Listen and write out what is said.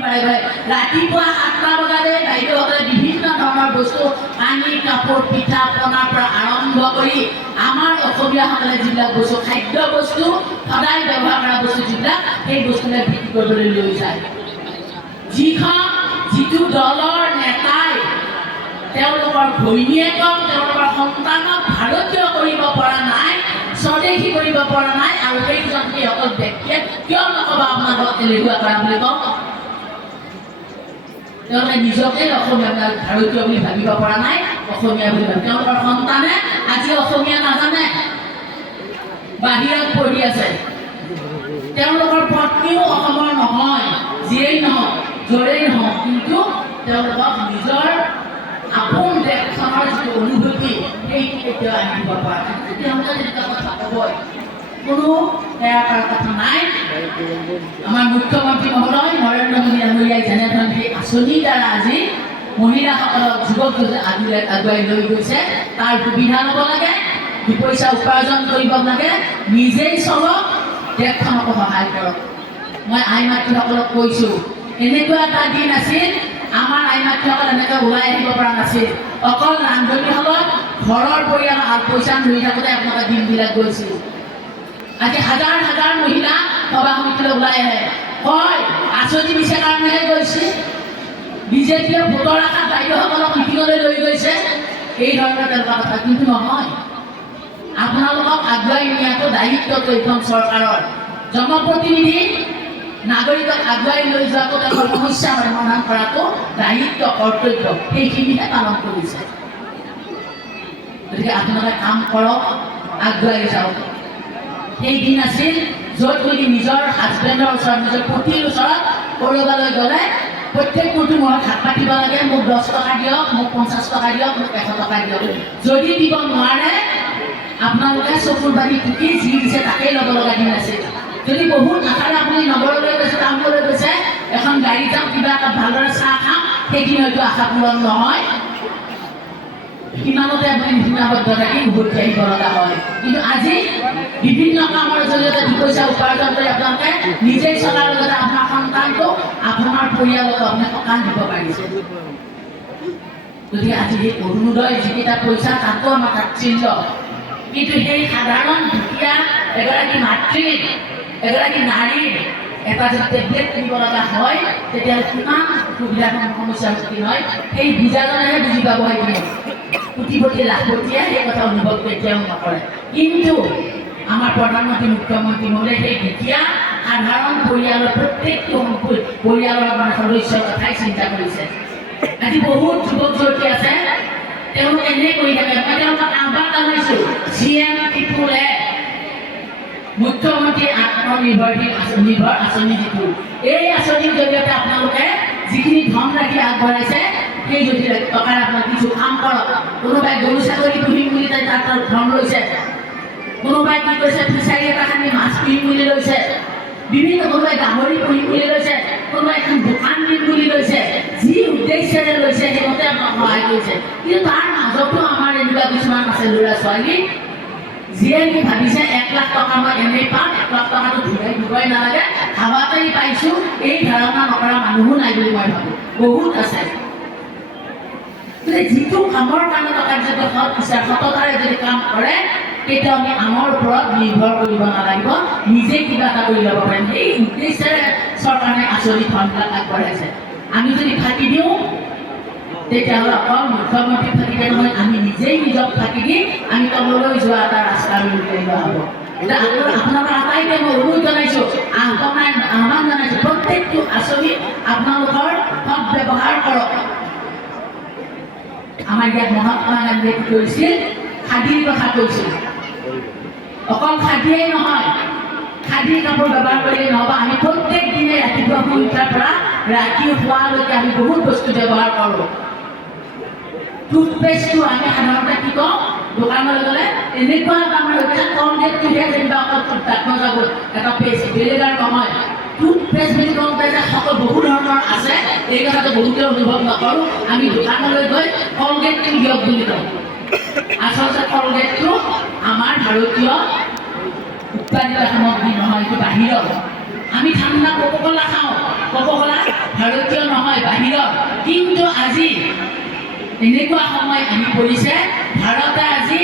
ৰাতিপুৱা 7টা বজাতে বাইদেউসকলে বিভিন্ন ধৰণৰ বস্তু পানী কাপোৰ পিঠা পনাৰ পৰা আৰম্ভ কৰি আমাৰ অসমীয়াসকলে যিবিলাক বস্তু খাদ্য বস্তু সদায় ব্যৱহাৰ কৰা বস্তু যিবিলাক সেই বস্তুবিলাক বিক্ৰী কৰিবলৈ লৈ যায়। যিটো দলৰ নেতাই তেওঁলোকৰ ঘৈণীয়েকক তেওঁলোকৰ সন্তানক ভাৰতীয় কৰিব পৰা নাই, স্বদেশী কৰিব পৰা নাই, আৰু সেইজন অকল ব্যক্তিয়ে কিয় নক'ব আপোনালোকক এলেহুৱা কৰা বুলি কওঁ। তেওঁলোকে নিজকে অসমীয়া ভাৰতীয় বুলি ভাবিব পৰা নাই, অসমীয়া বুলি ভাবে। তেওঁলোকৰ সন্তানে আজি অসমীয়া নাজানে, বাহিৰত পঢ়ি আছে। তেওঁলোকৰ পত্নীও অসমৰ নহয়, যিয়েই নহওক য'ৰেই নহওক, কিন্তু তেওঁলোকক নিজৰ আপোন দেশখনৰ যিটো অনুভূতি সেইটো কেতিয়াও আনি দিব পৰা নাই। তেওঁলোকে তেনেকুৱা কথা ক'বই, কোনো বেয়া কৰাৰ কথা নাই। আমাৰ মুখ্যমন্ত্ৰী মহোদয় নৰেন্দ্ৰ মোদী ডাঙৰীয়াই যেনেধৰণে সেই আঁচনিৰ দ্বাৰা আজি মহিলাসকলক যুৱক আগুৱাই লৈ গৈছে, তাৰ সুবিধা ল'ব লাগে, দুপইচা উপাৰ্জন কৰিব লাগে, নিজেই চলক, দেশখনকো সহায় কৰক। মই আই মাতৃসকলক কৈছোঁ, এনেকুৱা এটা দিন আছিল আমাৰ আই মাতৃসকল এনেকৈ ওলাই আহিব পৰা নাছিল। অকল ৰান্ধনীসকলক ঘৰৰ পৰিয়ালৰ পইচা ধৰি থাকোঁতে আপোনালোকে দিনবিলাক গৈছিল। আজি হাজাৰ হাজাৰ মহিলা সভা সমিতিলৈ ওলাই আহে, কয় আঁচনি দিছে কাৰণেহে গৈছে, বিজেপিয়ে ভোটৰ আশাত বাইদেউসকলক মিটিঙলৈ লৈ গৈছে, এই ধৰণৰ তেনেকুৱা কথা। কিন্তু নহয়, আপোনালোকক আগুৱাই নিয়াটো দায়িত্বটো এইখন চৰকাৰৰ। জনপ্ৰতিনিধি নাগৰিকক আগুৱাই লৈ যোৱাটো তেওঁলোকৰ সমস্যা সমাধান কৰাটো দায়িত্ব, কৰ্তব্য, সেইখিনিহে পালন কৰিছে। গতিকে আপোনালোকে কাম কৰক, আগুৱাই যাওক। সেইদিন আছিল য'ত নেকি নিজৰ হাজবেণ্ডৰ ওচৰত, নিজৰ পতিৰ ওচৰত ক'ৰবালৈ গ'লে প্ৰত্যেক মুঠি মূৰত হাত পাতিব লাগে, মোক 10 টকা দিয়ক, মোক 50 টকা দিয়ক, মোক 100 টকা দিয়ক। যদি দিব নোৱাৰে আপোনালোকে চকুৰ বালি টুকি যি দিছে তাকেই ল'ব লগা দিন আছিল। যদি বহুত আশাৰে আপুনি নগৰলৈ গৈছে, টাউনলৈ গৈছে, এখন গাড়ী যাওঁ, কিবা এটা ভালদৰে চাহ খাম, সেইখিনি হয়তো আশা পূৰণ নহয়, কিমানতে আপুনি সীমাবদ্ধ থাকি উভতি আহিব লগা হয়। কিন্তু আজি বিভিন্ন কামৰ জৰিয়তে দুপইচা উপাৰ্জন কৰি আপোনালোকে নিজেই চলাৰ লগতে আপোনাৰ সন্তানটো, আপোনাৰ পৰিয়ালক আপুনি সকাহ দিব পাৰিছে। গতিকে আজি সেই অৰুণোদয় যিকেইটা পইচা তাতো আমাৰ তাৎসিল্য, কিন্তু সেই সাধাৰণ দুখীয়া এগৰাকী মাতৃৰ, এগৰাকী নাৰীৰ এটা যদি টেবলেট কিনিব লগা হয়, তেতিয়াহ'লে কিমান অসুবিধাৰ সমস্যাৰ সৃষ্টি হয়, সেই বুজাজনেহে বুজি পাব। সেইখিনি কোটিপতি লাখপতিয়ে সেই কথা অনুভৱ কেতিয়াও নকৰে। কিন্তু আমাৰ প্ৰধানমন্ত্ৰী মুখ্যমন্ত্ৰী মহোদয়ে সেই দুখীয়া সাধাৰণ পৰিয়ালৰ প্ৰত্যেকটো পৰিয়ালৰ সদস্যৰ কথাই চিন্তা কৰিছে। আজি বহুত যুৱক যুৱতী আছে, তেওঁলোকে এনে কৰি থাকে। মই তেওঁলোকক আহ্বান জনাইছোঁ, CM টিপুলে মুখ্যমন্ত্ৰী আত্মনিৰ্ভৰশীল আঁচনি যিটো, এই আঁচনিৰ জৰিয়তে আপোনালোকে যিখিনি ধনৰাশি আগবঢ়াইছে, সেই যদি টকাৰে আপোনাক কিছু কাম কৰক। কোনোবাই গৰু ছাগলী পুহিম বুলি তাৰ ধন লৈছে, কোনোবাই কি কৈছে ফিচাৰী এটা খান্দি মাছ পুহিম বুলি লৈছে, বিভিন্ন কোনোবাই গাহৰি পুহিম বুলি লৈছে, কোনোবাই এখন দোকান দিম বুলি লৈছে, যি উদ্দেশ্যৰে লৈছে সেইমতে আপোনাক সহায় কৰিছে। কিন্তু তাৰ মাজতো আমাৰ এনেকুৱা কিছুমান আছে ল'ৰা ছোৱালী যিয়ে কি ভাবিছে 1 লাখ টকা মই এনেই পাম, 1 লাখ টকাটো ঘূৰাই নালাগে, হাৱাতেই পাইছোঁ, এই ধাৰণা নকৰা মানুহো নাই বুলি মই ভাবোঁ, বহুত আছে। যিটো কামৰ কাৰণে টকা যদি সততাৰে যদি কাম কৰে, তেতিয়া আমি আনৰ ওপৰত নিৰ্ভৰ কৰিব নালাগিব, নিজে কিবা এটা কৰি ল'ব পাৰিম। এই উদ্দেশ্যেৰে চৰকাৰে আঁচনি ধনবিলাক আগবঢ়াইছে। আমি যদি ফাঁকি দিওঁ, তেতিয়াহ'লে অকল মুখ্যমন্ত্ৰী ফাঁকি দিয়া নহয়, আমি নিজেই নিজক ফাঁকি দি আমি তললৈ যোৱা এটা ৰাস্তা উলিয়াই লোৱা হ'ব। আপোনালোকৰ আটাইকে মই অনুৰোধ জনাইছোঁ, আহ্বান জনাইছোঁ, প্ৰত্যেকটো আঁচনি আপোনালোকৰ সৎ ব্যৱহাৰ কৰক। আমাৰ ইয়াত মহাত্মা গান্ধীয়ে কি কৰিছিল, খাদীৰ কথা কৈছিল। অকল খাদীয়েই নহয়, খাদীৰ কাপোৰ ব্যৱহাৰ কৰিলে নহ'ব। আমি প্ৰত্যেক দিনে ৰাতিপুৱা শুই উঠাৰ পৰা ৰাতি শোৱালৈকে আমি বহুত বস্তু ব্যৱহাৰ কৰোঁ। টুথপেষ্টটো আমি সাধাৰণতে কি কওঁ, দোকানলৈ গ'লে এনেকুৱা এটা আমাৰ কলগেটটোহে যেনিবা অকল দাঁত যাব এটা পেষ্ট, বেলেগ আৰু নহয়। টুথপেষ্ট বুলি কওঁতে যে সকলো বহু ধৰণৰ আছে, এই কথাটো বহুতে অনুভৱ নকৰোঁ। আমি দোকানলৈ গৈ কলগেটটো দিয়ক বুলি কওঁ। আচলতে কলগেটটো আমাৰ ভাৰতীয় উৎপাদিত সামগ্ৰী নহয়, এইটো বাহিৰৰ। আমি ঠাণ্ডা কোকোকলা খাওঁ, কোকোকলা ভাৰতীয় নহয় বাহিৰত, কিন্তু আজি এনেকুৱা সময় আহি পৰিছে ভাৰতে আজি